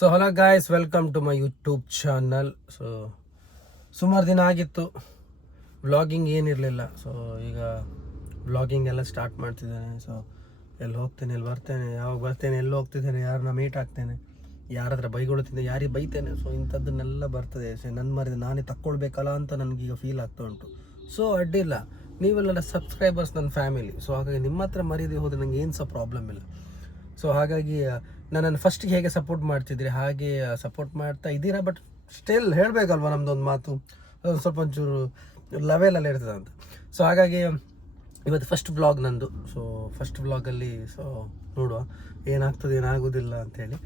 So hello guys, welcome to my YouTube channel. So ಸುಮಾರು ದಿನ ಆಗಿತ್ತು ವ್ಲಾಗಿಂಗ್ ಏನಿರಲಿಲ್ಲ. ಸೊ ಈಗ ವ್ಲಾಗಿಂಗ್ ಎಲ್ಲ ಸ್ಟಾರ್ಟ್ ಮಾಡ್ತಿದ್ದೇನೆ. ಸೊ ಎಲ್ಲಿ ಹೋಗ್ತೇನೆ, ಎಲ್ಲಿ ಬರ್ತೇನೆ, ಯಾವಾಗ ಬರ್ತೇನೆ, ಎಲ್ಲಿ ಹೋಗ್ತಿದ್ದೇನೆ, ಯಾರನ್ನ ಮೀಟ್ ಆಗ್ತೇನೆ, ಯಾರ ಹತ್ರ ಬೈಗೊಳ್ತಿದ್ದೆ, ಯಾರಿಗೆ ಬೈತೇನೆ. ಸೊ ಇಂಥದ್ದನ್ನೆಲ್ಲ ಬರ್ತದೆ. ಸೊ ನನ್ನ ಮರಿದ ನಾನೇ ತಕ್ಕೊಳ್ಬೇಕಲ್ಲ ಅಂತ ನನಗೀಗ ಫೀಲ್ ಆಗ್ತಾ ಉಂಟು. ಸೊ ಅಡ್ಡಿಲ್ಲ, ನೀವೆಲ್ಲ ಸಬ್ಸ್ಕ್ರೈಬರ್ಸ್, ನನ್ನ ಫ್ಯಾಮಿಲಿ. ಸೊ ಹಾಗಾಗಿ ನಿಮ್ಮ ಹತ್ರ ಮರೀದೆ ಹೋದರೆ ನನಗೆ ಏನು ಸಹ ಪ್ರಾಬ್ಲಮ್ ಇಲ್ಲ. ಸೊ ಹಾಗಾಗಿ ನನ್ನನ್ನು ಫಸ್ಟಿಗೆ ಹೇಗೆ ಸಪೋರ್ಟ್ ಮಾಡ್ತಿದ್ರಿ ಹಾಗೆ ಸಪೋರ್ಟ್ ಮಾಡ್ತಾ ಇದ್ದೀರಾ. ಬಟ್ ಸ್ಟಿಲ್ ಹೇಳಬೇಕಲ್ವ, ನಮ್ಮದೊಂದು ಮಾತು ಅದೊಂದು ಸ್ವಲ್ಪ ಒಂಚೂರು ಲೆವೆಲಲ್ಲಿ ಇರ್ತದೆ ಅಂತ. ಸೊ ಹಾಗಾಗಿ ಇವತ್ತು ಫಸ್ಟ್ ವ್ಲಾಗ್ ನಂದು. ಸೊ ಫಸ್ಟ್ ವ್ಲಾಗಲ್ಲಿ ಸೊ ನೋಡುವ ಏನಾಗ್ತದೆ ಏನಾಗೋದಿಲ್ಲ ಅಂಥೇಳಿ.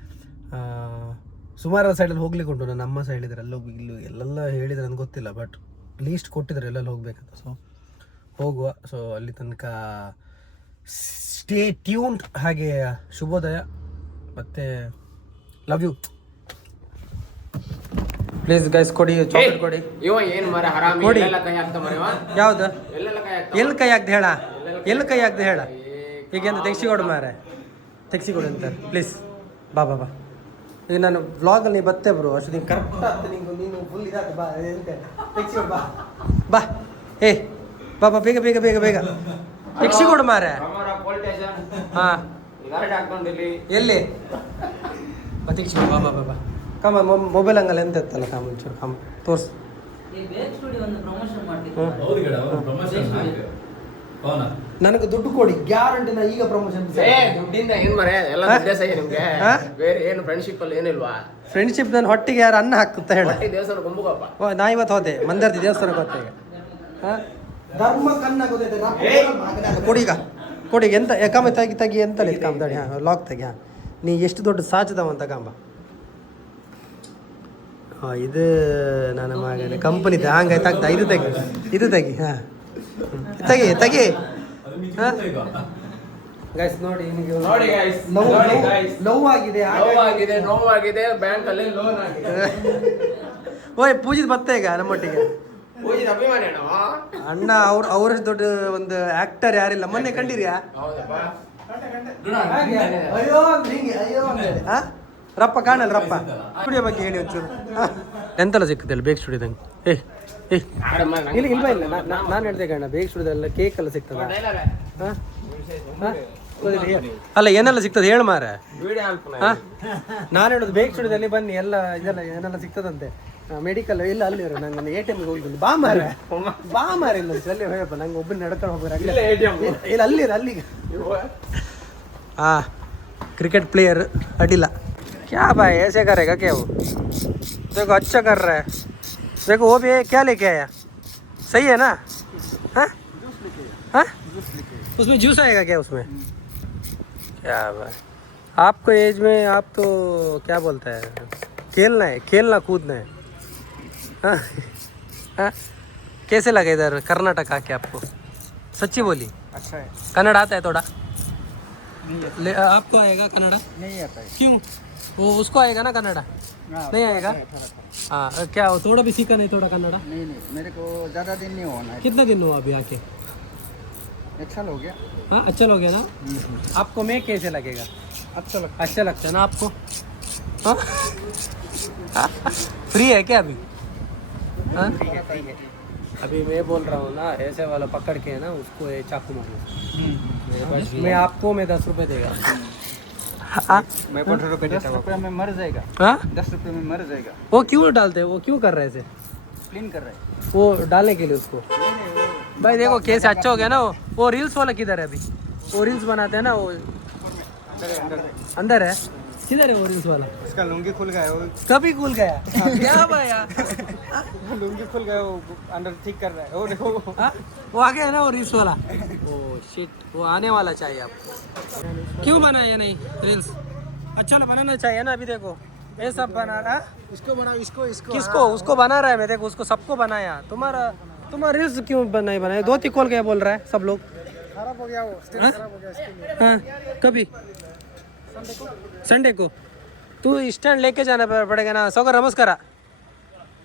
ಸುಮಾರು ಸೈಡಲ್ಲಿ ಹೋಗ್ಲಿಕ್ಕೆ ಉಂಟು. ನನ್ನ ಅಮ್ಮ ಸಹ ಹೇಳಿದ್ದಾರೆ ಎಲ್ಲೋಗಿ ಇಲ್ಲೂ ಎಲ್ಲೆಲ್ಲ ಹೇಳಿದರೆ ನನಗೆ ಗೊತ್ತಿಲ್ಲ, ಬಟ್ ಲೀಸ್ಟ್ ಕೊಟ್ಟಿದ್ದಾರೆ ಎಲ್ಲೆಲ್ಲಿ ಹೋಗ್ಬೇಕಂತ. ಸೊ ಹೋಗುವ. ಸೊ ಅಲ್ಲಿ ತನಕ ಸ್ಟೇ ಟ್ಯೂನ್ಡ್. ಹಾಗೆ ಶುಭೋದಯ ಮತ್ತೆ ಲವ್ ಯು. ಪ್ಲೀಸ್ ಗೈಸ್ ಕೊಡಿ, ಚಾಕ್ಲೇಟ್ ಕೊಡಿ. ಕೊಡಿ. ಯಾವ್ದು ಎಲ್ಲಿ ಕೈ ಹಾಕ್ದೆ ಹೇಳ, ಎಲ್ಲಿ ಕೈ ಹಾಕ್ದೆ ಹೇಳ. ಈಗೆಂತ ತೆಗ್ಸಿಕೊಡು ಮಾರೆ, ತೆಗ್ಸಿಕೊಡು ಅಂತಾರೆ ಪ್ಲೀಸ್. ಬಾ ಬಾ ಬಾ. ಈಗ ನಾನು ವ್ಲಾಗಲ್ಲಿ ಬತ್ತೆ ಬ್ರೋ, ಅಷ್ಟು ನೀನು ಕರೆಕ್ಟ್ ಆಗ್ತದೆ. ನೀನು ಫುಲ್ ಇದಾಗ್ತದೆ. ಬಾ ತೆಗ್ಸಿಕೊಡು. ಬಾ ಬಾ. ಏ ಬಾ ಬಾ, ಬೇಗ ಬೇಗ ಬೇಗ ಬೇಗ ತೆಗ್ಸಿಕೊಡು ಮಾರೆ. ಹಾಂ ಎಲ್ಲಿ ಬಾ, ತೆಗ್ಸಿಕೊಡು. ಬಾ ಬಾ ಬಾ ಬಾ. ಕಮ್ಮ ಮೊಬೈಲ್ ಹಂಗಲ್ಲ ಎಂತ ಇತ್ತಲ್ಲ, ಕಮ್ಮ ಒಂಚೂರು ಕಮ್ಮ ತೋರಿಸು. ನನಗೆ ದುಡ್ಡು ಕೊಡಿ, ಗ್ಯಾರಂಟಿ. ನಾ ಈಗ ಪ್ರಮೋಷನ್ ದುಡ್ಡಿಂದ ಏನ್ ಮರೆ ಎಲ್ಲ ನಿಮ್ಗೆ ಬೇರೆ ಏನು ಫ್ರೆಂಡ್ಶಿಪ್ ಅಲ್ಲಿ ಏನಿಲ್ವಾ? ಫ್ರೆಂಡ್ಶಿಪ್ ನನ್ನ ಹೊಟ್ಟಿಗೆ ಯಾರು ಅನ್ನ ಹಾಕುತ್ತಾ ಹೇಳ. ದೇವಸ್ಥಾನ ಕೊಂಬುಗಪ್ಪ. ನಾ ಇವತ್ತು ಹೋದೆ ಮಂದರ್ತಿ ದೇವಸ್ಥಾನಕ್ಕೆ ಹೋದೆ. ಈಗ ಧರ್ಮ ಕನ್ನ ಗೊತ್ತೈತೆ. ಕೊಡೀಗ ಕೊಡಿ. ಎಂತ ಕಮ್ಮ ತೆಗಿ ತೆಗಿ ಎಂತಲ್ಲ ಇದು ಕಾಮ ತಡಿ. ಹಾಂ ಲಾಕ್ ತೆಗಿ. ಹಾಂ ನೀ ಎಷ್ಟು ದೊಡ್ಡ ಸಾಚದವಂತ ಕಾಂಬ. ಹಾಂ ಇದು ನನ್ನ ಮಗನೇ ಕಂಪನಿದ ಹಂಗೆ ತೆಗ್ದ. ಇದು ತೆಗಿ, ಇದು ತೆಗಿ. ಹಾಂ ತೆಗಿ ತೆಗಿ. ಹಾಂ ಗೈಸ್ ನೋಡಿ, ನೋವಾಗಿದೆ, ನೋವಾಗಿದೆ. ಬ್ಯಾಂಕ್ ಅಲ್ಲಿ ಲೋನ್ ಆಗಿದೆ. ಓಯ್ ಪೂಜಿತ್ ಬತ್ತೆ ಈಗ ನಮ್ಮೊಟ್ಟಿಗೆ. ಅಭಿಮಾನಿ ಅಣ್ಣ ಅವ್ರಷ್ಟು ದೊಡ್ಡ ಒಂದು ಆಕ್ಟರ್ ಯಾರಿಲ್ಲ. ಮೊನ್ನೆ ಕಂಡಿರಿಯಾ? ಅಯ್ಯೋ ರಪ್ಪ ಕಾಣಲ್ಲ. ರಪ್ಪ ಸ್ಟುಡಿಯೋ ಬಗ್ಗೆ ಹೇಳಿ ಒಂಚೂರು. ಎಂತೆಲ್ಲ ಸಿಕ್ಕುತ್ತೆ ಬೇಗ ಸ್ಟುಡಿಯೋದಂಗೆ. ಇಲ್ಲ ಇಲ್ವಾ ಇಲ್ಲ, ನಾನು ಹೇಳ್ದೆ ಕಣ್ಣ, ಬೇಗ ಸ್ಟುಡಿಯೋದೆಲ್ಲ ಕೇಕ್ ಎಲ್ಲ ಸಿಗ್ತದ. ಅಲ್ಲ ಏನೆಲ್ಲ ಸಿಗ್ತದೆ ಹೇಳು ಮಾರ. ನಾನು ಹೇಳೋದು ಬೇಗ ಸ್ಟುಡಿಯೋದಲ್ಲಿ ಬನ್ನಿ, ಎಲ್ಲ ಇದೆಲ್ಲ ಏನೆಲ್ಲ ಸಿಗ್ತದಂತೆ. ಮೆಡಿಕಲ್ ಇಲ್ಲ ಅಲ್ಲಿ ನಂಗೆ ATM ಹೋಗಿದ್ದು. ಬಾ ಮಾರ, ಬಾ ಮಾರ. ಇಲ್ಲ ಅಲ್ಲಿ ಹೋಯಪ್ಪ, ನಂಗೆ ಒಬ್ಬನ ನಡ್ಕೊಂಡು ಹೋಗ್ಬೇಕು. ಇಲ್ಲ ಅಲ್ಲಿ ಅಲ್ಲಿಗೆ. क्रिकेट प्लेयर अडिला क्या भाई ऐसे करेगा क्या वो? देखो अच्छा कर रहा है. देखो वो भी क्या लेके आया. सही है ना? हाँ हाँ, उसमें जूस आएगा क्या उसमें? क्या भाई, आपको एज में आप तो क्या बोलता है, खेलना है, खेलना कूदना है. हाँ हाँ. कैसे लगा इधर कर्नाटक आके आपको? सच्ची बोली. अच्छा है. कन्नड़ आता है थोड़ा? आपको आएगा कन्नड़ा? नहीं आता है. क्यों? वो उसको आएगा ना कन्नड़ा? नहीं आएगा. हाँ क्या थोड़ा भी सीखा नहीं थोड़ा कन्नड़ा? नहीं, मेरे को ज़्यादा दिन नहीं होना है. कितना दिन हुआ अभी आके? अच्छा हो गया. हाँ अच्छा हो गया ना. आपको मैं कैसे लगेगा? अच्छा लगता है ना आपको? हाँ फ्री है क्या अभी? हाँ अभी मैं बोल रहा हूँ ना, ऐसे वाला पकड़ के ना उसको चाकू मारो. मैं आपको 10 रुपए देगा. मैं 15 रुपये देता हूँ. 10 रुपये में मर जाएगा. हाँ 10 रुपये में मर जाएगा. वो क्यों डालते हैं? वो क्यों कर रहे हैं? क्लीन कर रहे हैं वो डालने के लिए उसको. भाई देखो कैसे अच्छा हो गया ना. वो रील्स वाला किधर है अभी? वो रील्स बनाते हैं ना, वो अंदर है. किधर है वो रील्स वाला? उसका लुंगी खुल गया. वो कभी खुल गया क्या भैया? लुंगी खुल गया, वो अंदर ठीक कर रहा है. वो देखो वो आ गया ना वो रील्स वाला. ओ शिट, वो आने वाला चाहिए आपको. क्यों बनाया नहीं रील्स? अच्छा ना बनाना चाहिए ना. अभी देखो ये सब बना रहा. इसको बनाओ, इसको किसको? उसको बना रहा है. मैं देखो उसको सबको बनाया. तुम्हारा रील्स क्यों नहीं बनाया? 2 खोल के बोल रहा है सब लोग. खराब हो गया वो. खराब हो गया इसके लिए. हाँ कभी ಸಂಡೇ ಕೋ ತೂ ಸ್ಟ್ಯಾಂಡ್ ಲೇಕೆ ಜಾನ ಪಡೆಗ ನಾ ಸೌಕರ್ ನಮಸ್ಕಾರ.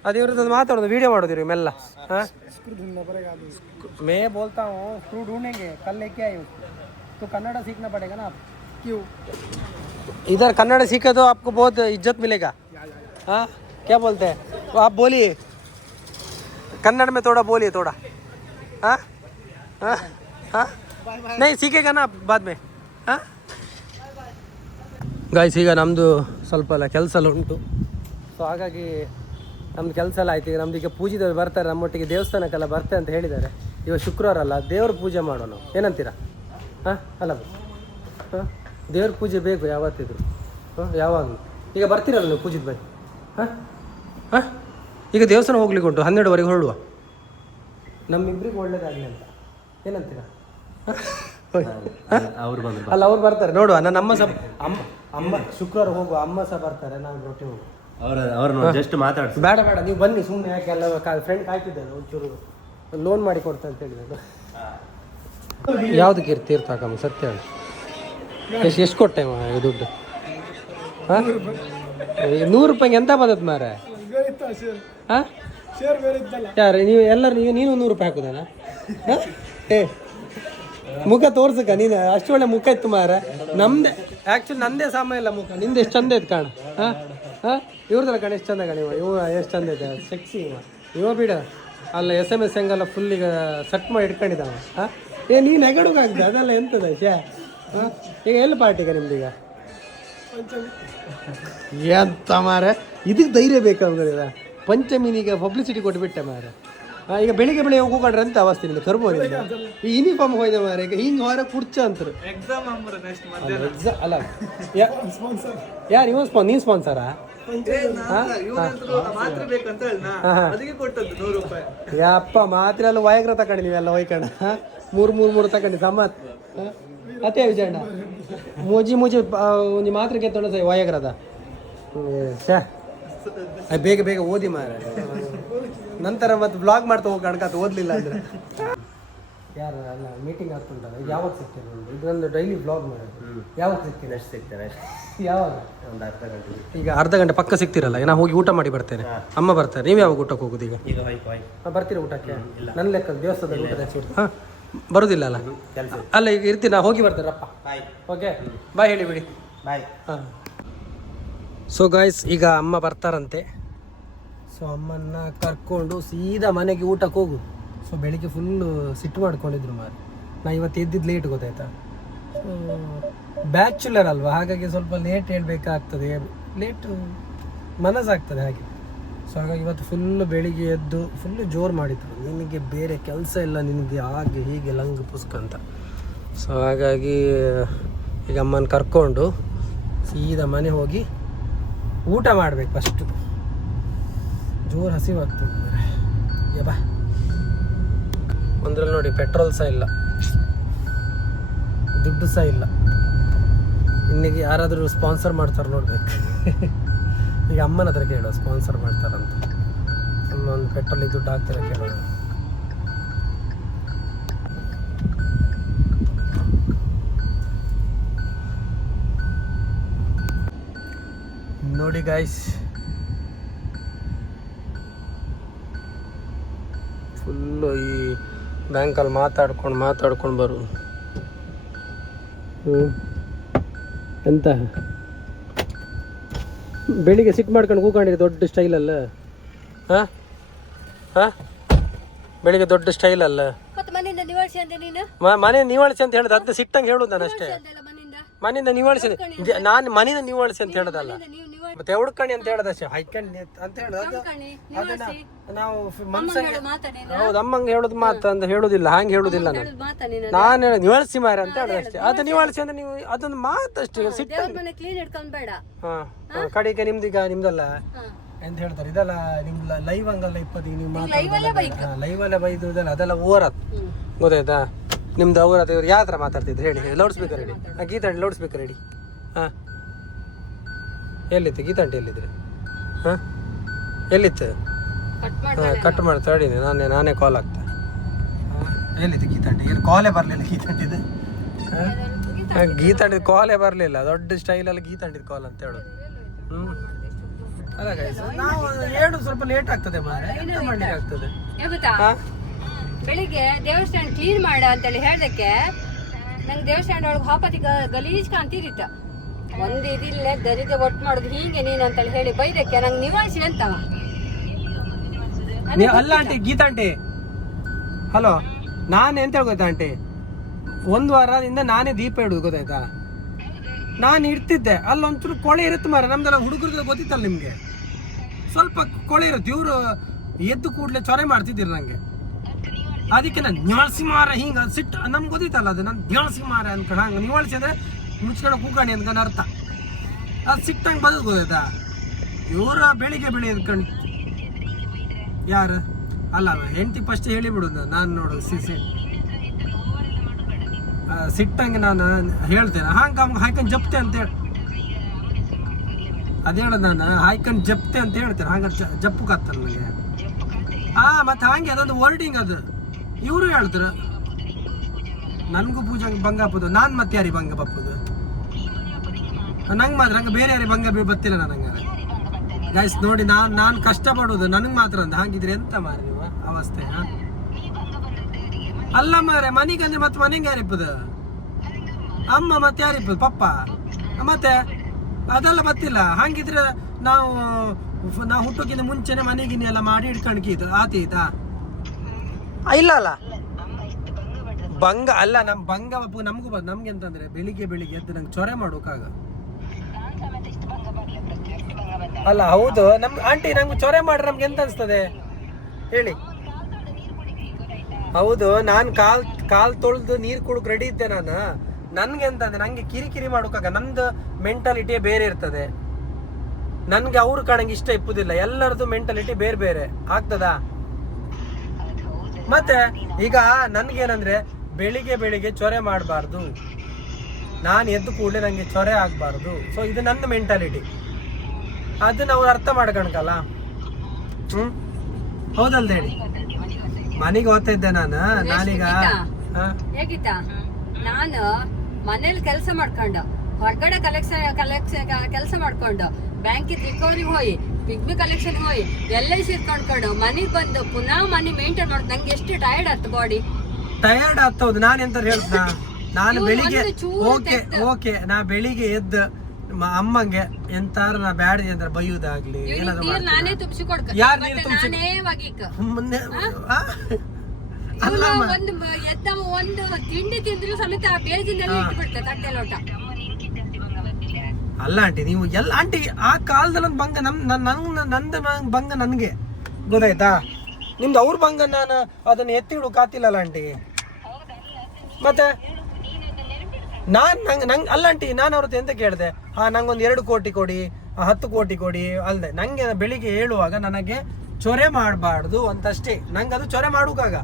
ಅದು ಇವ್ರದ್ದು ಮಾತಾಡೋದು ವೀಡಿಯೋ ಮಾಡೋದಿರಿ ಮೆಲ್ಲ. हाँ मैं बोलता हूँ स्क्रू ढूंढेंगे, कल लेके आए उसको. तो कन्नड़ा सीखना पड़ेगा ना आप. क्यों? इधर कन्नड़ सीखे तो आपको बहुत इज्जत मिलेगा. हाँ क्या बोलते हैं तो आप बोलिए कन्नड़ में थोड़ा बोलिए थोड़ा. हाँ हाँ हाँ नहीं सीखेगा ना बाद में. ಹಾಂ ಗಾಯ್ಸ್ ಈಗ ನಮ್ಮದು ಸ್ವಲ್ಪ ಎಲ್ಲ ಕೆಲಸ ಎಲ್ಲ ಉಂಟು. ಸೊ ಹಾಗಾಗಿ ನಮ್ದು ಕೆಲಸ ಎಲ್ಲ ಆಯ್ತು. ಈಗ ನಮ್ದು ಈಗ ಪೂಜಿದವ್ರು ಬರ್ತಾರೆ ನಮ್ಮೊಟ್ಟಿಗೆ ದೇವಸ್ಥಾನಕ್ಕೆಲ್ಲ ಬರ್ತಾರೆ ಅಂತ ಹೇಳಿದ್ದಾರೆ. ಇವಾಗ ಶುಕ್ರವಾರ ಅಲ್ಲ, ದೇವ್ರ ಪೂಜೆ ಮಾಡೋಣ ನಾವು, ಏನಂತೀರಾ? ಹಾಂ ಅಲ್ಲ ಹಾಂ ದೇವ್ರ ಪೂಜೆ ಬೇಕು ಯಾವತ್ತಿದ್ರು. ಹಾಂ ಯಾವಾಗಲೂ ಈಗ ಬರ್ತೀರಲ್ಲ ನೀವು ಪೂಜಿದ ಬನ್ನಿ. ಹಾಂ ಹಾಂ ಈಗ ದೇವಸ್ಥಾನ ಹೋಗ್ಲಿಕ್ಕೆ ಉಂಟು, 12ವರೆಗೆ ಹೊರಡುವ. ನಮ್ಮಿಬ್ಬರಿಗೆ ಒಳ್ಳೇದಾಗಲಿ ಅಂತ, ಏನಂತೀರಾ? ಅಲ್ಲ ಅವ್ರು ಬರ್ತಾರೆ ನೋಡುವ. ನನ್ನ ಅಮ್ಮ ಸಹ ಅಮ್ಮ ಶುಕ್ರವಾರ ಹೋಗುವ, ಅಮ್ಮ ಸಹ ಬರ್ತಾರೆ, ನಾನು ರೊಟ್ಟಿ ಹೋಗುವ. ಅವ್ರನ್ನ ಜಸ್ಟ್ ಮಾತಾಡ್ಸಿ. ಬೇಡ ನೀವು ಬನ್ನಿ ಸುಮ್ಮನೆ, ಯಾಕೆ ಎಲ್ಲ ಫ್ರೆಂಡ್ ಕಾಯ್ತಿದ್ದಾನೆ, ಒಂಚೂರು ಲೋನ್ ಮಾಡಿ ಕೊಡ್ತಾ ಅಂತ ಹೇಳಿದ್ರು. ಯಾವುದಕ್ಕೆ ತೀರ್ಥ ಹಾಕಮ್ಮ ಸತ್ಯ ಹೇಳಿ. ಎಷ್ಟು ಕೊಟ್ಟೆ ದುಡ್ಡು? ಹಾಂ 100 ರೂಪಾಯಿಗೆ ಎಂತ ಬಂದದ್ದು ಮಾರೆ? ಹಾಂ ಯಾರು ನೀವು ಎಲ್ಲರೂ ನೀನು 100 ರೂಪಾಯಿ ಹಾಕುದಾನ? ಏ ಮುಖ ತೋರ್ಸಕ್ಕ ನೀನು, ಅಷ್ಟು ಒಳ್ಳೆ ಮುಖ ಇತ್ತು ಮಾರ. ನಮ್ದೇ ಆ್ಯಕ್ಚುಲಿ ನಂದೇ ಸಾಮಾನ್ಯ ಇಲ್ಲ ಮುಖ, ನಿಂದು ಎಷ್ಟು ಚಂದ ಇತ್ತು ಕಾಣ. ಹಾಂ ಹಾಂ ಇವ್ರದಲ್ಲ ಕಣ ಎಷ್ಟು ಚಂದ ಕಣ, ಇವ ಎಷ್ಟು ಚಂದ ಇದೆ, ಸೆಕ್ಸಿ ಇವ ಬಿಡ. ಅಲ್ಲ SMS ಹೆಂಗಲ್ಲ ಫುಲ್ ಈಗ ಸೆಟ್ ಮಾಡಿ ಇಟ್ಕೊಂಡಿದ್ದಾವ. ಹಾಂ ನೀನು ನೆಗಡುಗಾಗ್ದೆ ಅದೆಲ್ಲ ಎಂತದ ಶೇ. ಹಾಂ ಈಗ ಎಲ್ಲಿ ಪಾರ್ಟಿಗ ನಿಮ್ದೀಗ? ಎಂತ ಮಾರೆ, ಇದಕ್ಕೆ ಧೈರ್ಯ ಬೇಕಾಗ. ಪಂಚಮಿನೀಗ ಪಬ್ಲಿಸಿಟಿ ಕೊಟ್ಟುಬಿಟ್ಟೆ ಮಾರೆ. ಈಗ ಬೆಳಿಗ್ಗೆ ಹೋಗ್ಕೊಂಡ್ರೆ ಅಂತ ಅವಸ್ಥೆ ನಿಮ್ದು ಕರ್ಬೋದು. ಈ ಯೂನಿಫಾರ್ಮ್ ಹೋಯ್ದೆ ಮಾರೆ, ಈಗ ಹಿಂಗೆ ಹೊರ ಕುರ್ಚ ಅಂತಾರೆ. ಅಲ್ಲ ಯಾರು ಇವ ನೀನು ಸ್ಪಾನ್ಸರಾ? ಯಪ್ಪ ಮಾತ್ರ ಎಲ್ಲ ವಯಗ್ರ ತಗೊಂಡು ನೀವೆಲ್ಲ ಒಯ್ಕಂಡ 3 ತಗೊಂಡು ಸಮ್ಮತ್ ಅದೇ ವಿಜಯಣ್ಣ ಮೂಜಿ ಒಂದು ಮಾತ್ರ ಗೆತ್ತೊಂಡ ಸೈ ವಯಗ್ರದ. ಬೇಗ ಓದಿ ಮಾರ, ನಂತರ ಮತ್ತೆ ಬ್ಲಾಗ್ ಮಾಡ್ತಾ ಹೋಗಿ ಕಣ್ಕಾತ ಓದಲಿಲ್ಲ ಅಂದರೆ. ಯಾರು ಅಲ್ಲ ಮೀಟಿಂಗ್ ಆಗ್ತುಂಟಲ್ಲ, ಇದು ಯಾವಾಗ ಸಿಗ್ತೇನೆ ಒಂದು ಇದೊಂದು ಡೈಲಿ ಬ್ಲಾಗ್ ಮಾಡೋದು. ಯಾವಾಗ ಸಿಗ್ತೇನೆ? ಅಷ್ಟು ಸಿಗ್ತೇನೆ. ಯಾವಾಗ? ಒಂದು ಅರ್ಧ ಗಂಟೆ. ಈಗ ಅರ್ಧ ಗಂಟೆ ಪಕ್ಕ ಸಿಗ್ತಿರಲ್ಲ, ಈಗ ನಾವು ಹೋಗಿ ಊಟ ಮಾಡಿ ಬರ್ತೇನೆ. ಅಮ್ಮ ಬರ್ತಾರೆ. ನೀವು ಯಾವಾಗ ಊಟಕ್ಕೆ ಹೋಗೋದು ಈಗ? ಬರ್ತೀರಾ ಊಟಕ್ಕೆ? ನನ್ನ ಲೆಕ್ಕ ದೇವಸ್ಥಾನದಲ್ಲಿ ಊಟದ ಸಿಗ್ತು. ಹಾಂ ಬರೋದಿಲ್ಲ ಅಲ್ಲ? ಅಲ್ಲ ಈಗ ಇರ್ತೀನಿ, ನಾ ಹೋಗಿ ಬರ್ತಾರಪ್ಪ. ಓಕೆ ಬಾಯ್ ಹೇಳಿ ಬಿಡಿ. ಬಾಯ್. ಹಾಂ ಸೊ ಗಾಯ್ಸ್ ಈಗ ಅಮ್ಮ ಬರ್ತಾರಂತೆ. ಸೊ ಅಮ್ಮನ್ನ ಕರ್ಕೊಂಡು ಸೀದಾ ಮನೆಗೆ ಊಟಕ್ಕೆ ಹೋಗು. ಸೊ ಬೆಳಿಗ್ಗೆ ಫುಲ್ಲು ಸಿಟ್ಟು ಮಾಡ್ಕೊಂಡಿದ್ರು ಮಾರು. ನಾ ಇವತ್ತು ಎದ್ದಿದ್ದು ಲೇಟ್ ಗೊತ್ತಾಯ್ತಾ. ಸೊ ಬ್ಯಾಚುಲರ್ ಅಲ್ವಾ, ಹಾಗಾಗಿ ಸ್ವಲ್ಪ ಲೇಟ್ ಹೇಳ್ಬೇಕಾಗ್ತದೆ, ಲೇಟು ಮನಸ್ಸಾಗ್ತದೆ ಹಾಗೆ. ಸೊ ಹಾಗಾಗಿ ಇವತ್ತು ಫುಲ್ಲು ಬೆಳಿಗ್ಗೆ ಎದ್ದು ಫುಲ್ಲು ಜೋರು ಮಾಡಿದ್ರು. ನಿನಗೆ ಬೇರೆ ಕೆಲಸ ಇಲ್ಲ, ನಿನಗೆ ಹಾಗೆ ಹೀಗೆ ಲಂಗ್ ಪುಸ್ಕ ಅಂತ. ಸೊ ಹಾಗಾಗಿ ಈಗ ಅಮ್ಮನ ಕರ್ಕೊಂಡು ಸೀದಾ ಮನೆ ಹೋಗಿ ಊಟ ಮಾಡಬೇಕು ಫಸ್ಟು. ಜೋರು ಹಸಿವಾಗ್ತದೆ ಬಾ. ಒಂದ್ರಲ್ಲಿ ನೋಡಿ ಪೆಟ್ರೋಲ್ ಸಹ ಇಲ್ಲ, ದುಡ್ಡು ಸಹ ಇಲ್ಲ. ಇನ್ನಿಗೆ ಯಾರಾದರೂ ಸ್ಪಾನ್ಸರ್ ಮಾಡ್ತಾರೆ ನೋಡ್ಬೇಕು. ಈಗ ಅಮ್ಮನ ಹತ್ರ ಕೇಳೋ ಸ್ಪಾನ್ಸರ್ ಮಾಡ್ತಾರಂತ. ಅಮ್ಮ ಒಂದು ಪೆಟ್ರೋಲಿಗೆ ದುಡ್ಡು ಹಾಕ್ತಾರೆ ಕೇಳೋಣ. ನೋಡಿ ಗಾಯ್ಸ್, ಫುಲ್ಲು ಈ ಬ್ಯಾಂಕಲ್ಲಿ ಮಾತಾಡ್ಕೊಂಡು ಬರು. ಎಂತ ಬೆಳಿಗ್ಗೆ ಸಿಟ್ ಮಾಡ್ಕೊಂಡು ಕೂಕೊಂಡಿರಿ ದೊಡ್ಡ ಸ್ಟೈಲ್ ಅಲ್ಲ? ಹಾಂ ಹಾಂ ಬೆಳಿಗ್ಗೆ ದೊಡ್ಡ ಸ್ಟೈಲ್ ಅಲ್ಲ? ಮನೆ ನಿವಾಳಿಸಿ ಅಂತ ಹೇಳುದು, ಅದನ್ನ ಸಿಟ್ಟಂಗೆ ಹೇಳುದು ನಾನು ಅಷ್ಟೇ. ಮನೆಯಿಂದ ನಿವಾಳಿಸಿ ನಾನು ಮನೆಯಿಂದ ನಿವಾಳಿಸಿ ಅಂತ ಹೇಳೋದಲ್ಲ, ಮತ್ತೆ ಹುಡ್ಕಣಿ ಅಂತ ಹೇಳೋದಷ್ಟೇ. ಹೈಕಣಿ ಅಂತ ಹೇಳೋದು ಅದನ್ನ ನಾವು ಹೌದು ಅಮ್ಮಂಗೆ ಹೇಳೋದು ಮಾತು ಅಂತ ಹೇಳುದಿಲ್ಲ, ಹಂಗೆ ಹೇಳುದಿಲ್ಲ. ನಾನು ನಿವಾಳಿಸಿ ಮಾರ ಅಂತ ಹೇಳೋದಷ್ಟೇ. ಅದು ನಿವಾಳಿಸಿ ಅಂದ್ರೆ ನೀವು ಅದೊಂದು ಮಾತಷ್ಟೇ, ಸಿಟ್ಟ. ಹಾಂ ಕಡೆಗೆ ನಿಮ್ದಲ್ಲ ಎಂತ ಹೇಳ್ತಾರೆ, ಇದೆಲ್ಲ ನಿಮ್ದು ಲೈವ್ ಹಂಗಲ್ಲ 20 ನೀವು ಲೈವ್ ಅಲ್ಲೇ ಬೈದಲ್ಲ, ಅದೆಲ್ಲ ಓವರ್ ಗೊತ್ತಾಯ್ತಾ ನಿಮ್ದು. ಅವ್ರ ಇವ್ರು ಯಾವ ಥರ ಮಾತಾಡ್ತಿದ್ರು ಹೇಳಿ? ಲೌಡ್ ಸ್ಪೀಕರ್ ಹೇಳಿ. ಗೀತಾಂಟಿ ಲೌಡ್ ಸ್ಪೀಕರ್ ಹೇಳಿ. ಹಾಂ ಎಲ್ಲಿತ್ತು ಗೀತಾಂಟಿ? ಎಲ್ಲಿದ್ರಿ? ಹಾಂ ಎಲ್ಲಿತ್ತು? ಹಾಂ ಕಟ್ ಮಾಡ್ತಾ ಹೇಳಿ, ನಾನೇ ಕಾಲ್ ಆಗ್ತಾ. ಎಲ್ಲಿತ್ತು ಗೀತಾಂಟಿ? ಏನು ಕಾಲೇ ಬರಲಿಲ್ಲ ಗೀತಾಂಟಿದು. ಗೀತಾಂಟಿದು ಕಾಲೇ ಬರಲಿಲ್ಲ. ದೊಡ್ಡ ಸ್ಟೈಲಲ್ಲಿ ಗೀತಾಂಟಿದು ಕಾಲ್ ಅಂತ ಹೇಳೋದು. ಅಲ್ಲ ಗೈಸ್, ನಾವು ಹೇಳೋದು ಸ್ವಲ್ಪ ಲೇಟ್ ಆಗ್ತದೆ ಮಾರೆ, ಎಂತ ಮಾಡ್ಲಿಕ್ಕೆ ಆಗ್ತದೆ. ಬೆಳಿಗ್ಗೆ ದೇವಸ್ಥಾನ ಕ್ಲೀನ್ ಮಾಡ ಅಂತೇಳಿ ಹೇಳ್ದಕ್ಕೆ ನಂಗೆ ದೇವಸ್ಥಾನ ಒಳಗೆ ಹಾಪತಿ ಗಲೀಜ್ ಕಾಣ್ತಿರಿತ್ತ. ಒಂದು ಇದಿಲ್ಲ ದರಿದೆ ಒಟ್ಟು ಮಾಡುದು ಹೀಗೆ ನೀನು ಅಂತೇಳಿ ಹೇಳಿ ಬೈದಕ್ಕೆ ನಂಗೆ ನಿವಾರಿಸಿ ಅಂತವ. ಅಲ್ಲ ಆಂಟಿ, ಗೀತಾ ಆಂಟಿ, ಹಲೋ, ನಾನು ಎಂತ ಗೊತ್ತಾ ಆಂಟಿ, 1 ವಾರದಿಂದ ನಾನೇ ದೀಪ ಇಡುದು ಗೊತ್ತಾಯ್ತಾ. ನಾನು ಇಡ್ತಿದ್ದೆ, ಅಲ್ಲೊಂಚೂರು ಕೊಳೆ ಇರುತ್ತೆ ಮಾರ, ನಮ್ದೆಲ್ಲ ಹುಡುಗರಿಗೆ ಗೊತ್ತಿತ್ತಲ್ಲ ನಿಮ್ಗೆ, ಸ್ವಲ್ಪ ಕೊಳೆ ಇರುತ್ತೆ. ಇವರು ಎದ್ದು ಕೂಡಲೇ ಚೊರೆ ಮಾಡ್ತಿದ್ದೀರಿ ನಂಗೆ. ಅದಕ್ಕೆ ನಾನು ನಿವಾಳಿಸಿ ಮಾರ ಹಿಂಗೆ ಸಿಟ್ಟು ನಮ್ಗೆ ಗೊತ್ತಿತ್ತಲ್ಲ, ಅದು ನಾನು ನಿವಾಳಿಸಿ ಮಾರ ಅನ್ಕೊಂಡು ಹಂಗೆ ನಿವಾಳಿಸಿ ಅಂದರೆ ಮುಚ್ಕೊಂಡು ಕೂಗಾಣಿ ಅನ್ಕೊಂಡು ಅರ್ಥ. ಅದು ಸಿಟ್ಟಂಗೆ ಬದಲು ಗೊತ್ತಾಯ್ತಾ. ಇವರ ಬೆಳಿಗ್ಗೆ ಬೆಳಿ ಅನ್ಕೊಂಡು ಯಾರು ಅಲ್ಲ ಹೆಂಡತಿ ಫಸ್ಟ್ ಹೇಳಿಬಿಡುದು, ನಾನು ನೋಡು ಸಿಟ್ಟಂಗೆ ನಾನು ಹೇಳ್ತೇನೆ ಹಂಗೆ ಅವ್ಗೆ ಹಾಯ್ಕೊಂಡು ಜಪ್ತೆ ಅಂತೇಳಿ, ಅದು ಹೇಳೋದು ನಾನು ಹಾಯ್ಕೊಂಡು ಜಪ್ತೆ ಅಂತ ಹೇಳ್ತೇನೆ. ಹಂಗೆ ಜಪ್ಪು ಕತ್ತಲ್ಲ ನನಗೆ. ಮತ್ತು ಹಾಗೆ ಅದೊಂದು ವರ್ಡಿಂಗ್, ಅದು ಇವರು ಹೇಳ್ತಾರೆ. ನನಗೂ ಪೂಜೆ ಭಂಗ ಹಾಕೋದು, ನಾನು ಮತ್ತೆ ಯಾರಿಗೆ ಭಂಗ ಬಪ್ಪುದು? ನಂಗೆ ಮಾತ್ರ, ಹಂಗೆ ಬೇರೆ ಯಾರಿಗೆ ಭಂಗ ಬತ್ತಿಲ್ಲ ನನಗೆ. ಗೈಸ್ ನೋಡಿ, ನಾನು ಕಷ್ಟಪಡೋದು ನನಗೆ ಮಾತ್ರ ಅಂತ. ಹಾಗಿದ್ರೆ ಎಂತ ಮಾರ ನೀವು ಅವಸ್ಥೆ? ಅಲ್ಲ ಮಾರೆ, ಮನೆಗಂದ್ರೆ ಮತ್ತೆ ಮನೆಗೆ ಯಾರಿಪ್ಪದು? ಅಮ್ಮ ಮತ್ತೆ ಯಾರಿಪ್ಪದು? ಪಪ್ಪ ಮತ್ತೆ ಅದೆಲ್ಲ ಗೊತ್ತಿಲ್ಲ. ಹಾಗಿದ್ರೆ ನಾವು ಹುಟ್ಟೋಕ್ಕಿಂತ ಮುಂಚೆನೆ ಮನೆಗಿನ ಎಲ್ಲ ಮಾಡಿ ಇಟ್ಕೊಂಡ್ಕೀತು ಆತೀತಾ? ಇಲ್ಲ ಅಲ್ಲ, ಭಂಗ ಅಲ್ಲ, ನಮ್ಮ ಭಂಗ ಬಪ್ಪು ನಮಗೂ ಬಂದು ನಮ್ಗೆ ಎಂತಂದ್ರೆ ಬೆಳಿಗ್ಗೆ ಎದ್ದು ನಂಗೆ ಚೊರೆ ಮಾಡೋಕಾಗ ಅಲ್ಲ. ಹೌದು ನಮ್ಗೆ ಆಂಟಿ, ನಂಗೆ ಚೊರೆ ಮಾಡ್ರೆ ನಮ್ಗೆ ಎಂತ ಅನ್ಸ್ತದೆ ಹೇಳಿ? ಹೌದು, ನಾನು ಕಾಲ್ ತೊಳೆದು ನೀರು ಕುಡಕ್ ರೆಡಿ ಇದ್ದೆ ನಾನು. ನನ್ಗೆ ಎಂತಂದ್ರೆ ನಂಗೆ ಕಿರಿಕಿರಿ ಮಾಡೋಕಾಗ, ನಂದು ಮೆಂಟಾಲಿಟಿಯೇ ಬೇರೆ ಇರ್ತದೆ. ನನ್ಗೆ ಅವ್ರು ಕಾಣಂಗೆ ಇಷ್ಟ ಇಪ್ಪುದಿಲ್ಲ. ಎಲ್ಲರದು ಮೆಂಟಾಲಿಟಿ ಬೇರೆ ಬೇರೆ ಆಗ್ತದಾ? ಮತ್ತೆ ಈಗ ನನ್ಗೇನಂದ್ರೆ ಬೆಳಿಗ್ಗೆ ಚೊರೆ ಮಾಡಬಾರ್ದು, ನಾನು ಎದ್ದು ಕೂಡಲೇ ನಂಗೆ ಚೊರೆ ಆಗ್ಬಾರ್ದು. ಸೊ ಇದು ನನ್ನ ಮೆಂಟಾಲಿಟಿ, ಅದನ್ನ ಅವ್ರು ಅರ್ಥ ಮಾಡ್ಕಣಕಲ್ಲ. ಹೌದಲ್ದ ಹೇಳಿ? ಮನೆಗೆ ಓದ್ತಾ ಇದ್ದೆ ನಾನೀಗ ಹೇಗಿತ್ತಾ, ನಾನು ಮನೇಲಿ ಕೆಲಸ ಮಾಡ್ಕೊಂಡು ಹೊರಗಡೆ ಕೆಲಸ ಮಾಡ್ಕೊಂಡು ಬ್ಯಾಂಕಿಗೆ ರಿಕವರಿಗೆ ಹೋಗಿ ಪಿಗ್ಮಿ ಕಲೆಕ್ಷನ್ ಹೋಗಿ ಎಲ್ಲ ಸೇರ್ಕೊಂಡ್ಕೊಂಡು ಮನೆಗೆ ಬಂದು ಪುನಃ ಮನೆ ಮೇಂಟೈನ್ ಮಾಡೋದು ನಂಗೆ ಎಷ್ಟು ಟಯರ್ಡ್ ಆಯ್ತು ಬಾಡಿ. ಟಯರ್ಡ್ ಆಗ್ತೌದು. ನಾನು ಎಂತ ಹೇಳ್ತಾ, ನಾನು ಬೆಳಿಗ್ಗೆ ಓಕೆ ನಾ ಬೆಳಿಗ್ಗೆ ಎದ್ದು ಅಮ್ಮಂಗೆ ಎಂತಾರ ನಾ ಬ್ಯಾಡದಿ ಅಂದ್ರೆ ಬೈಯುದಾಗ್ಲಿ ಏನಾದ್ರು ನಾನೇ ತುಪ್ಸಿ ಕೊಡ್ಕ ಯಾರು ನೀರು ತುಂಬಿಸಿ ನಾನೇ ಒಗಿಕ ಮುಂದೆ ಒಂದು ತಿಂಡಿ ತಿಂದ್ರು ಸಮೇತ ಆ ಬೇಜಿಂದಲೇ ಇಟ್ಬಿಡ್ತೆ ತಟ್ಟೆ ಲೋಟ. ಅಲ್ಲ ಆಂಟಿ, ನೀವು ಎಲ್ಲ ಆಂಟಿ ಆ ಕಾಲದಲ್ಲಿ ಒಂದು ಭಂಗ ನಂದು ಭಂಗ ನನಗೆ ಗೊತ್ತಾಯ್ತಾ? ನಿಮ್ದು ಅವ್ರ ಭಂಗ ನಾನು ಅದನ್ನ ಎತ್ತಿ ಕಾತಿಲ್ಲಲ್ಲ ಆಂಟಿ. ಮತ್ತೆ ನಂಗೆ ಅಲ್ಲ ಆಂಟಿ, ನಾನು ಅವ್ರದ್ದು ಎಂತ ಕೇಳಿದೆ, ನಂಗೊಂದು 2 ಕೋಟಿ ಕೊಡಿ, 10 ಕೋಟಿ ಕೊಡಿ ಅಲ್ದೆ. ನಂಗೆ ಬೆಳಿಗ್ಗೆ ಹೇಳುವಾಗ ನನಗೆ ಚೊರೆ ಮಾಡಬಾರ್ದು ಅಂತಷ್ಟೇ. ನಂಗೆ ಅದು ಚೊರೆ ಮಾಡೋಕಾಗ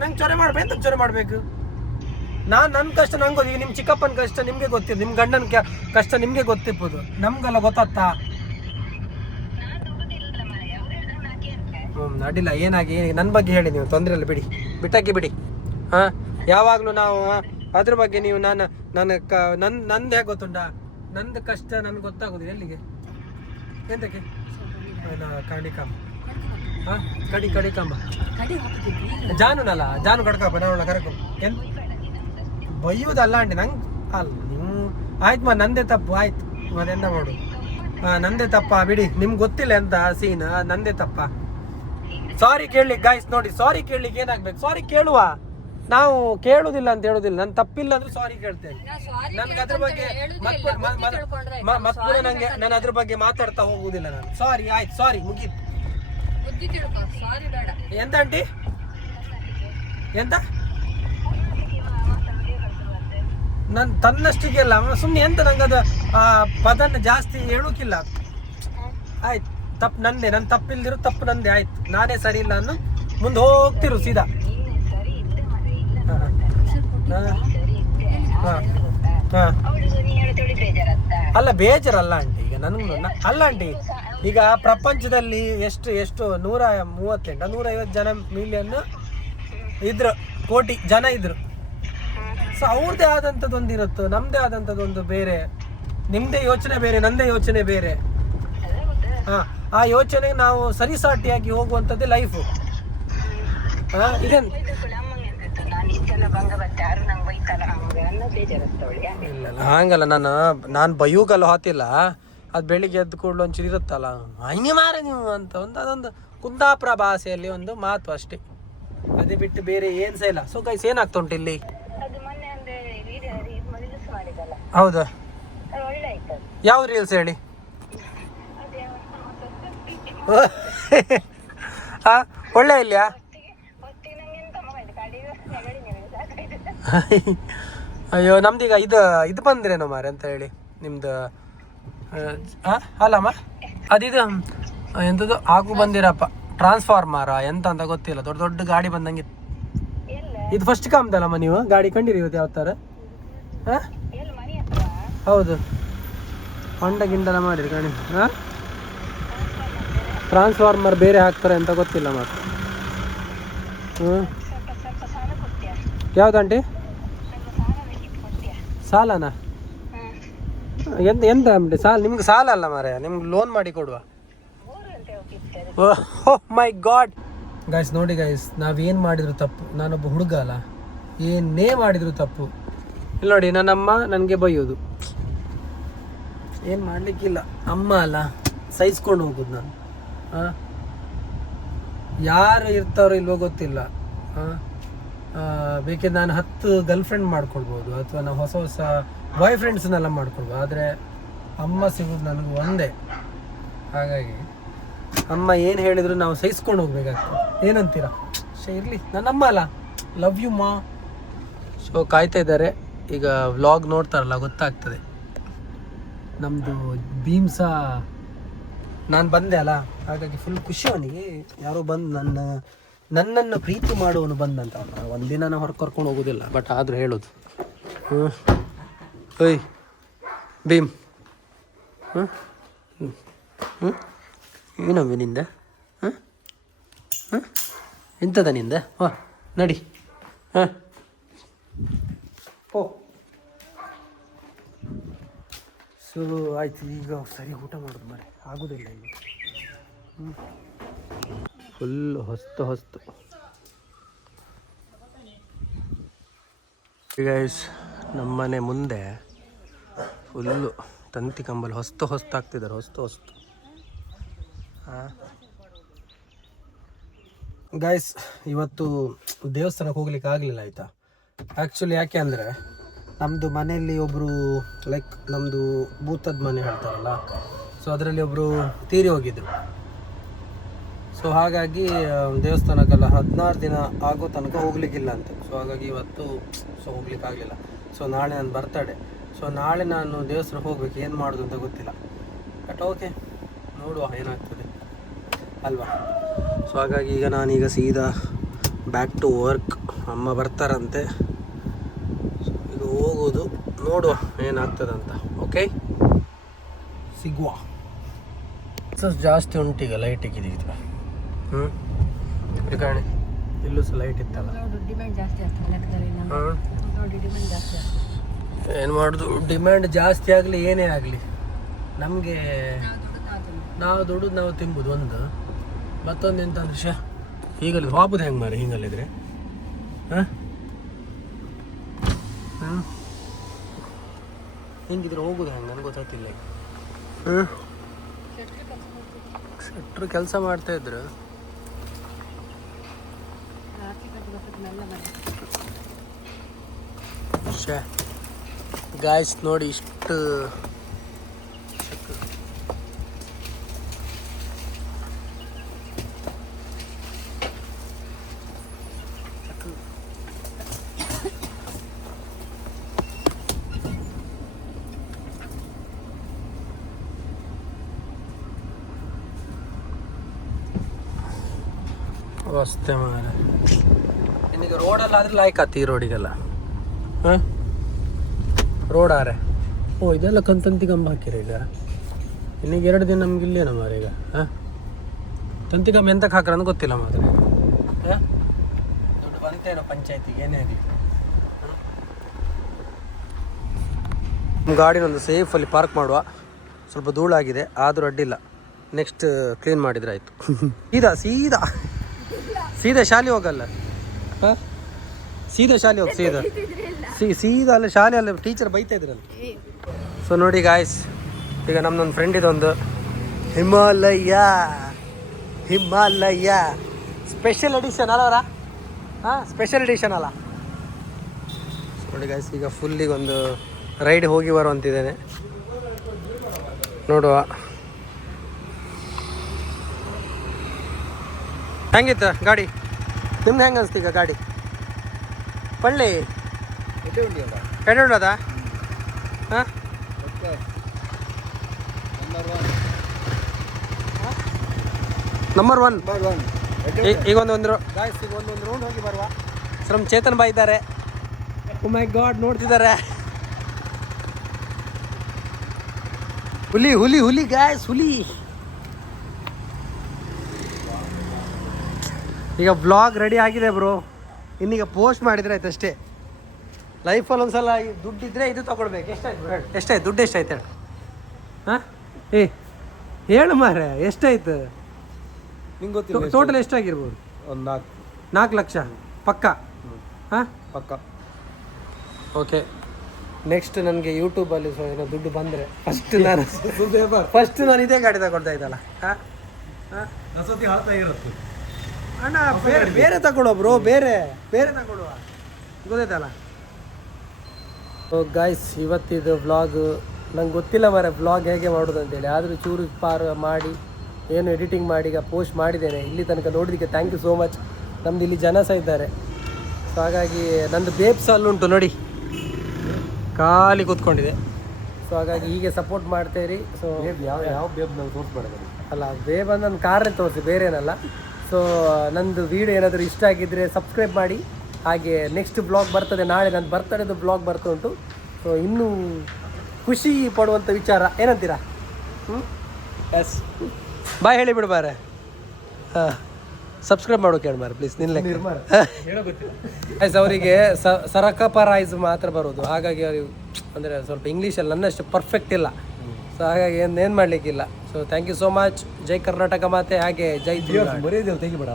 ನಂಗೆ ಚೊರೆ ಮಾಡ್ಬೇಕು. ಎಂತ ಚೊರೆ ಮಾಡಬೇಕು? ನನ್ನ ಕಷ್ಟ ನಂಗೆ ಈಗ ನಿಮ್ಮ ಚಿಕ್ಕಪ್ಪನ ಕಷ್ಟ ನಿಮಗೆ ಗೊತ್ತಿತ್ತು, ನಿಮ್ಮ ಗಂಡನ ಕಷ್ಟ ನಿಮಗೆ ಗೊತ್ತಿರ್ಬೋದು, ನಮ್ಗೆಲ್ಲ ಗೊತ್ತಾಗ್ತಾ? ಅಡ್ಡಿಲ್ಲ, ಏನಾಗಿ ನನ್ನ ಬಗ್ಗೆ ಹೇಳಿ ನೀವು, ತೊಂದರೆ ಇಲ್ಲ ಬಿಡಿ, ಬಿಡಿ. ಯಾವಾಗಲೂ ನಾವು ಅದ್ರ ಬಗ್ಗೆ ನೀವು ನಂದು ಹೇಗೆ ಗೊತ್ತುಂಟಾ? ನಂದು ಕಷ್ಟ ನನ್ಗೆ ಗೊತ್ತಾಗೋದು ಎಲ್ಲಿಗೆ? ಎಂತಕ್ಕೆ? ಕಡಿಕಾಂಬ ಕಡಿಕಾಂಬ ಜಾನುನಲ್ಲ, ಜಾನು ಕಡ್ಕಪ್ಪ ನಾವಳ ಕರ್ಕೊ ಎಂತ ಬೈಯುವುದಲ್ಲ ಆಂಟಿ. ನಂಗೆ ಅಲ್ಲ, ನೀವು ಆಯ್ತು ನಂದೇ ತಪ್ಪು, ಆಯ್ತು ಮತ್ತೆಂತ ಮಾಡು. ನಂದೇ ತಪ್ಪ ಬಿಡಿ, ನಿಮ್ಗೆ ಗೊತ್ತಿಲ್ಲ ಎಂತ ಸೀನ್, ನಂದೇ ತಪ್ಪ. ಸಾರಿ ಕೇಳಲಿಕ್ಕೆ ಗಾಯ್ಸ್ ನೋಡಿ, ಸಾರಿ ಕೇಳಲಿಕ್ಕೆ ಏನಾಗ್ಬೇಕು? ಸಾರಿ ಕೇಳುವ, ನಾವು ಕೇಳುದಿಲ್ಲ ಅಂತ ಹೇಳುದಿಲ್ಲ. ನಾನು ತಪ್ಪಿಲ್ಲ ಅಂದ್ರೆ ಸಾರಿ ಕೇಳ್ತೇನೆ. ನನ್ಗೆ ಅದ್ರ ಬಗ್ಗೆ ಮತ್ತೆ ನಂಗೆ ನಾನು ಅದ್ರ ಬಗ್ಗೆ ಮಾತಾಡ್ತಾ ಹೋಗುದಿಲ್ಲ ನಾನು. ಸಾರಿ ಆಯ್ತು, ಸಾರಿ ಮುಗೀತು. ಎಂತ ಆಂಟಿ ಎಂತ? ನನ್ ತನ್ನಷ್ಟಿಗೆಲ್ಲ ಸುಮ್ಮನೆ ಎಂತ ನಂಗೆ ಅದು ಆ ಪದನ ಜಾಸ್ತಿ ಹೇಳೋಕಿಲ್ಲ. ಆಯ್ತು, ತಪ್ಪು ನಂದೇ, ನನ್ನ ತಪ್ಪಿಲ್ದಿರೋ ತಪ್ಪು ನಂದೇ. ಆಯ್ತು, ನಾನೇ ಸರಿ ಇಲ್ಲ ಅನ್ನು ಮುಂದೆ ಹೋಗ್ತಿರು ಸೀದಾ. ಅಲ್ಲ ಬೇಜಾರಲ್ಲ ಆಂಟಿ, ಈಗ ನನಗೆ ಅಲ್ಲ ಆಂಟಿ, ಈಗ ಪ್ರಪಂಚದಲ್ಲಿ ಎಷ್ಟು 138 150 ಜನ ಮಿಲಿಯನ್ ಇದ್ರು, ಕೋಟಿ ಜನ ಇದ್ರು. ಸೊ ಅವ್ರದ್ದೇ ಆದಂಥದ್ದೊಂದು ಇರುತ್ತೆ, ನಮ್ಮದೇ ಆದಂಥದ್ದೊಂದು ಬೇರೆ. ನಿಮ್ಮದೇ ಯೋಚನೆ ಬೇರೆ, ನನ್ನದೇ ಯೋಚನೆ ಬೇರೆ. ಆ ಯೋಚನೆಗೆ ನಾವು ಸರಿಸಾಟಿಯಾಗಿ ಹೋಗುವಂಥದ್ದೇ ಲೈಫು. ಇಲ್ಲ ಹಂಗಲ್ಲ, ನಾನು ಬೈಯೂಗಲ್ಲ ಹೋತಿಲ್ಲ. ಅದು ಬೆಳಿಗ್ಗೆ ಎದ್ದು ಕೂಡಲು ಒಂಚೂರು ಇರುತ್ತಲ್ಲ, ಹಂಗೆ ಮಾರೆ ನೀವು ಅಂತ ಅದೊಂದು ಕುಂದಾಪುರ ಭಾಷೆಯಲ್ಲಿ ಒಂದು ಮಾತು ಅಷ್ಟೇ. ಅದೇ ಬಿಟ್ಟು ಬೇರೆ ಏನು ಸಹ ಇಲ್ಲ. ಸೊ ಗೈಸ್, ಏನಾಗ್ತಾ ಉಂಟು ಇಲ್ಲಿ? ಹೌದಾ, ಯಾವ ರೀಲ್ಸ್ ಹೇಳಿ? ಹಾಂ, ಒಳ್ಳೆ ಇಲ್ಯಾ? ಅಯ್ಯೋ, ನಮ್ದೀಗ ಇದು ಬಂದ್ರೇನೋ ಮಾರೆ ಅಂತ ಹೇಳಿ ನಿಮ್ದು. ಅಲ್ಲಮ್ಮ, ಅದಿದು ಎಂಥದ್ದು ಆಗು ಬಂದಿರಪ್ಪ, ಟ್ರಾನ್ಸ್ಫಾರ್ಮರ ಎಂತ ಅಂತ ಗೊತ್ತಿಲ್ಲ. ದೊಡ್ಡ ದೊಡ್ಡ ಗಾಡಿ ಬಂದಂಗೆ. ಇದು ಫಸ್ಟ್ ಕಾಮ್ದಲ್ಲಮ್ಮ ನೀವು ಗಾಡಿ ಕಂಡಿರಿ ಇವತ್ತು ಯಾವ ಥರ? ಹಾಂ, ಹೌದು, ಹೊಂಡ ಗಿಂಡಲ ಮಾಡಿರಿ ಗಾಡಿ. ಹಾಂ, ಟ್ರಾನ್ಸ್ಫಾರ್ಮರ್ ಬೇರೆ ಹಾಕ್ತಾರೆ ಅಂತ ಗೊತ್ತಿಲ್ಲ ಮಾತ್ರ. ಹ್ಞೂ, ಯಾವುದಂಟಿ? ಸಾಲನಾ? ಎಂತ ಅಂಬಿ ಸಾಲ? ನಿಮ್ಗೆ ಸಾಲ ಅಲ್ಲ ಮಾರೆ, ನಿಮ್ಗೆ ಲೋನ್ ಮಾಡಿ ಕೊಡುವ. ಓಹ್ ಮೈ ಗಾಡ್ ಗೈಸ್, ನೋಡಿ ಗೈಸ್, ನಾವೇನು ಮಾಡಿದ್ರು ತಪ್ಪು. ನಾನೊಬ್ಬ ಹುಡುಗ ಅಲ್ಲ, ಏನೇ ಮಾಡಿದ್ರು ತಪ್ಪು. ಇಲ್ಲಿ ನೋಡಿ, ನನ್ನಮ್ಮ ನನಗೆ ಬೈಯೋದು. ಏನು ಮಾಡಲಿಕ್ಕಿಲ್ಲ, ಅಮ್ಮ ಅಲ್ಲ, ಸಹಿಸ್ಕೊಂಡು ಹೋಗೋದು ನಾನು. ಯಾರು ಇರ್ತಾರೋ ಇಲ್ವೋ ಗೊತ್ತಿಲ್ಲ. ಬೇಕಿದ್ರೆ ನಾನು 10 ಗರ್ಲ್ ಫ್ರೆಂಡ್ ಮಾಡ್ಕೊಳ್ಬೋದು, ಅಥವಾ ನಾವು ಹೊಸ ಹೊಸ ಬಾಯ್ ಫ್ರೆಂಡ್ಸ್ನೆಲ್ಲ ಮಾಡ್ಕೊಳ್ಬೋದು. ಆದರೆ ಅಮ್ಮ ಸಿಗೋದು ನನಗೆ ಒಂದೇ. ಹಾಗಾಗಿ ಅಮ್ಮ ಏನು ಹೇಳಿದ್ರು ನಾವು ಸಹಿಸ್ಕೊಂಡು ಹೋಗ್ಬೇಕಾಗ್ತದೆ. ಏನಂತೀರಾ? ಇರಲಿ, ನನ್ನಮ್ಮ ಅಲ್ಲ, ಲವ್ ಯು ಮಾ. ಸೊ ಕಾಯ್ತಾ ಇದ್ದಾರೆ. ಈಗ ವ್ಲಾಗ್ ನೋಡ್ತಾರಲ್ಲ ಗೊತ್ತಾಗ್ತದೆ. ನಮ್ಮದು ಭೀಮ್ಸ ನಾನು ಬಂದೆ ಅಲ್ಲ, ಹಾಗಾಗಿ ಫುಲ್ ಖುಷಿ ಅವನಿಗೆ. ಯಾರೋ ಬಂದು ನನ್ನನ್ನು ಪ್ರೀತಿ ಮಾಡುವನು ಬಂದಂತ. ಒಂದಿನ ನಾವು ಹೊರಗೆ ಕರ್ಕೊಂಡು ಹೋಗೋದಿಲ್ಲ, ಬಟ್ ಆದರೂ ಹೇಳೋದು. ಓಯ್ ಭೀಮ್, ಏನವ್ವೆ ನಿಂದ? ಎಂಥದ ನಿಂದ? ನಡಿ. ಓ, ಸೊ ಆಯ್ತು, ಈಗ ಸರಿ ಊಟ ಮಾಡೋದು ಮರೆ ಆಗೋದಿಲ್ಲ ಇಲ್ಲಿ. ಫುಲ್ ಹೊಸ್ತು. ಗೈಸ್, ನಮ್ಮನೆ ಮುಂದೆ ಫುಲ್ಲು ತಂತಿ ಕಂಬಲ್ ಹೊಸ್ತು ಆಗ್ತಿದ್ದಾರೆ. ಹೊಸ್ತು. ಗೈಸ್, ಇವತ್ತು ದೇವಸ್ಥಾನಕ್ಕೆ ಹೋಗ್ಲಿಕ್ಕೆ ಆಗಲಿಲ್ಲ ಆಯಿತಾ. ಆ್ಯಕ್ಚುಲಿ ಯಾಕೆ ಅಂದರೆ ನಮ್ಮದು ಮನೆಯಲ್ಲಿ ಒಬ್ಬರು, ಲೈಕ್ ನಮ್ಮದು ಭೂತದ ಮನೆ ಹೇಳ್ತಾರಲ್ಲ, ಸೊ ಅದರಲ್ಲಿ ಒಬ್ಬರು ತೀರಿ ಹೋಗಿದ್ರು. ಸೊ ಹಾಗಾಗಿ ದೇವಸ್ಥಾನಕ್ಕೆಲ್ಲ 16 ದಿನ ಆಗೋ ತನಕ ಹೋಗ್ಲಿಕ್ಕಿಲ್ಲ ಅಂತೆ. ಸೊ ಹಾಗಾಗಿ ಇವತ್ತು ಹೋಗ್ಲಿಕ್ಕೆ ಆಗಲಿಲ್ಲ. ಸೊ ನಾಳೆ ನನ್ನ ಬರ್ತಡೇ. ಸೊ ನಾಳೆ ನಾನು ದೇವಸ್ಥಾನಕ್ಕೆ ಹೋಗ್ಬೇಕು. ಏನು ಮಾಡೋದು ಅಂತ ಗೊತ್ತಿಲ್ಲ, ಬಟ್ ಓಕೆ, ನೋಡುವ ಏನಾಗ್ತದೆ ಅಲ್ವಾ. ಸೊ ಹಾಗಾಗಿ ನಾನೀಗ ಸೀದಾ ಬ್ಯಾಕ್ ಟು ವರ್ಕ್. ಅಮ್ಮ ಬರ್ತಾರಂತೆ, ಸೊ ಈಗ ಹೋಗೋದು, ನೋಡುವ ಏನಾಗ್ತದಂತ. ಓಕೆ, ಸಿಗುವ. ಸೊ ಜಾಸ್ತಿ ಉಂಟೀಗ ಲೈಟ್ ಇಕ್ಕಿದ್ದೀವಿ. ಕಾಣಿ, ಇಲ್ಲೂ ಸಹ ಲೈಟ್ ಇತ್ತಲ್ಲ. ಏನು ಮಾಡೋದು, ಡಿಮ್ಯಾಂಡ್ ಜಾಸ್ತಿ ಆಗಲಿ ಏನೇ ಆಗಲಿ, ನಮಗೆ ನಾವು ದುಡಿದು ನಾವು ತಿಂಬೋದು ಒಂದು. ಮತ್ತೊಂದು ಎಂತ ವಿಷಯ, ಹೀಗಲ್ಲಿ ಹೋಗ್ಬೋದು ಹೆಂಗೆ ಮಾರಿ ಹಿಂಗಲ್ಲಿದ್ರೆ? ಹಿಂಗಿದ್ರೆ ಹೋಗೋದು ಹೆಂಗೆ ನನಗೆ ಗೊತ್ತಾಗ್ತಿಲ್ಲ. ಶೆಟ್ರು ಕೆಲಸ ಮಾಡ್ತಾಯಿದ್ರು. ಗಾಯ್ಸ್ ನೋಡಿ, ಇಷ್ಟು ವಸ್ತೆ ಮಾರ. ಇನ್ನೀಗ ರೋಡಲ್ಲಾದ್ರೆ ಲಾಯ್ಕ್ ಆತಿ, ಈ ರೋಡಿಗೆಲ್ಲ. ರೋಡ್ ಆರೆ. ಓ, ಇದೆಲ್ಲ ತಂತಿ ಕಂಬ ಹಾಕಿರಿ ಈಗ. ಇನ್ನೀಗ 2 ದಿನ ನಮ್ಗೆ ಇಲ್ಲೇನ ಮಾರ ಈಗ. ತಂತಿ ಕಂಬ ಎಂತಕ್ಕೆ ಹಾಕ್ರ ಅಂತ ಗೊತ್ತಿಲ್ಲ ಮಾತ್ರ. ದುಡ್ಡು ಬಂತೇನೋ ಪಂಚಾಯತಿಗೆ, ಏನೇ ಆಗಲಿ. ಗಾಡಿನೊಂದು ಸೇಫಲ್ಲಿ ಪಾರ್ಕ್ ಮಾಡುವ. ಸ್ವಲ್ಪ ಧೂಳಾಗಿದೆ, ಆದರೂ ಅಡ್ಡಿಲ್ಲ, ನೆಕ್ಸ್ಟ್ ಕ್ಲೀನ್ ಮಾಡಿದರೆ ಆಯಿತು. ಸೀದಾ ಶಾಲೆ ಹೋಗಲ್ಲ. ಸೀದಾ ಶಾಲೆ ಹೋಗಿ ಸೀದಾ ಅಲ್ಲಿ ಶಾಲೆಯಲ್ಲಿ ಟೀಚರ್ ಬೈತಾ ಇದ್ರಲ್ಲ. ಸೊ ನೋಡಿ ಗಾಯ್ಸ್, ಈಗ ನಮ್ದೊಂದು ಫ್ರೆಂಡ್ ಇದೊಂದು ಹಿಮಾಲಯ ಸ್ಪೆಷಲ್ ಎಡಿಷನ್ ಅಲ್ಲವರ? ಹಾಂ, ಸ್ಪೆಷಲ್ ಎಡಿಷನ್ ಅಲ್ಲ. ನೋಡಿ ಗಾಯ್ಸ್, ಈಗ ಫುಲ್ಲಿಗೆ ಒಂದು ರೈಡ್ ಹೋಗಿ ಬರುವಂತಿದ್ದೇನೆ, ನೋಡುವ. ಹೆಂಗಿತ್ತು ಗಾಡಿ? ನಿಮ್ದು ಹೆಂಗೆ ಅನಿಸ್ತು ಈಗ ಗಾಡಿ? ಪಳ್ಳಿ ಎಡೆ ಉಂಟದ? ಹಾಂ, ನಂಬರ್ 1. ಈಗ ಒಂದೊಂದು ರೌಂಡ್ ಹೋಗಿ ಬರುವ. ನಮ್ಮ ಚೇತನ್ ಬಾಯ್ ಇದ್ದಾರೆ. ಓ ಮೈ ಗಾಡ್, ನೋಡ್ತಿದ್ದಾರೆ. ಹುಲಿ ಹುಲಿ ಹುಲಿ ಗಾಯ್ಸ್, ಹುಲಿ. ಈಗ ವ್ಲಾಗ್ ರೆಡಿ ಆಗಿದೆ ಬ್ರೋ, ಇನ್ನೀಗ ಪೋಸ್ಟ್ ಮಾಡಿದ್ರೆ ಆಯ್ತು ಅಷ್ಟೇ. ಲೈಫಲ್ಲಿ ಒಂದ್ಸಲ ದುಡ್ಡಿದ್ರೆ ಇದು ತಗೊಳ್ಬೇಕು. ಎಷ್ಟಾಯ್ತು ದುಡ್ಡು? ಎಷ್ಟಾಯ್ತು ಹೇಳು? ಹಾಂ, ಹೇಳು ಮಾರೆ, ಎಷ್ಟಾಯ್ತು ನಿಂಗೆ ಗೊತ್ತಿಲ್ಲ? ಟೋಟಲ್ ಎಷ್ಟಾಗಿರ್ಬೋದು? ಒಂದು 4 ಲಕ್ಷ ಪಕ್ಕ? ಹಾಂ, ಪಕ್ಕ. ಓಕೆ, ನೆಕ್ಸ್ಟ್ ನನಗೆ ಯೂಟ್ಯೂಬಲ್ಲಿ ಸೊ ಏನೋ ದುಡ್ಡು ಬಂದರೆ ಫಸ್ಟ್ ನಾನು ಇದೇ ಗಾಡಿ ತಗೊಳ್ತಾ ಇದ್ದಲ್ಲ. ಹಾಂ ಹಾಂ, ಅಣ್ಣ ಬೇರೆ ತಗೊಳ್ಳೋ ಬ್ರೋ, ಬೇರೆ ತಗೊಳ್ಳುವ, ಗೊತ್ತಾಯ್ತಲ್ಲ. ಸೊ ಗಾಯ್ಸ್, ಇವತ್ತಿದು ವ್ಲಾಗ್ ನಂಗೆ ಗೊತ್ತಿಲ್ಲ ಮಾರೆ ವ್ಲಾಗ್ ಹೇಗೆ ಮಾಡೋದು ಅಂತೇಳಿ, ಆದರೂ ಚೂರು ಮಾಡಿ ಏನು ಎಡಿಟಿಂಗ್ ಮಾಡಿ ಈಗ ಪೋಸ್ಟ್ ಮಾಡಿದ್ದೇನೆ. ಇಲ್ಲಿ ತನಕ ನೋಡೋದಕ್ಕೆ ಥ್ಯಾಂಕ್ ಯು ಸೋ ಮಚ್. ನಮ್ಮದು ಇಲ್ಲಿ ಜನ ಸಹ ಇದ್ದಾರೆ. ಸೊ ಹಾಗಾಗಿ ನಂದು ಬೇಬ್ಸ್ ಅಲ್ಲುಂಟು ನೋಡಿ, ಖಾಲಿ ಕೂತ್ಕೊಂಡಿದೆ. ಸೊ ಹಾಗಾಗಿ ಹೀಗೆ ಸಪೋರ್ಟ್ ಮಾಡ್ತೇರಿ. ಸೊ ಯಾವ ಬೇಬ್ ನಾವು ತೋರ್ಸ್ ಮಾಡೋದು ಅಲ್ಲ, ಬೇಬ್ ಅಂತ ನನ್ನ ಕಾರೇ ತೋರಿಸಿ, ಬೇರೇನಲ್ಲ. ಸೊ ನಂದು ವೀಡಿಯೋ ಏನಾದರೂ ಇಷ್ಟ ಆಗಿದ್ದರೆ ಸಬ್ಸ್ಕ್ರೈಬ್ ಮಾಡಿ. ಹಾಗೆ ನೆಕ್ಸ್ಟ್ ಬ್ಲಾಗ್ ಬರ್ತದೆ, ನಾಳೆ ನನ್ನ ಬರ್ತಡೇದು ಬ್ಲಾಗ್ ಬರ್ತಾ ಉಂಟು. ಸೊ ಇನ್ನೂ ಖುಷಿ ಪಡುವಂಥ ವಿಚಾರ, ಏನಂತೀರಾ? ಎಸ್, ಬಾಯ್ ಹೇಳಿಬಿಡು ಬಾರೆ. ಹಾಂ, ಸಬ್ಸ್ಕ್ರೈಬ್ ಮಾಡೋ ಕೇಳಿ ಮಾರೆ ಪ್ಲೀಸ್. ನಿಲ್ಲ ಅವರಿಗೆ ಸರಕಪರೈಸ್ ಮಾತ್ರ ಬರೋದು, ಹಾಗಾಗಿ ಅವ್ರಿಗೆ ಅಂದರೆ ಸ್ವಲ್ಪ ಇಂಗ್ಲೀಷಲ್ಲಿ ನನ್ನಷ್ಟು ಪರ್ಫೆಕ್ಟ್ ಇಲ್ಲ. ಸೊ ಹಾಗಾಗಿ ಏನು ಮಾಡಲಿಕ್ಕಿಲ್ಲ. So thank you so much. Jai Karnataka ಮಾತೆ, ಹಾಗೆ ಜೈ ಮರ್ಯಾದೆ ತೆಗಿಬೇಡ.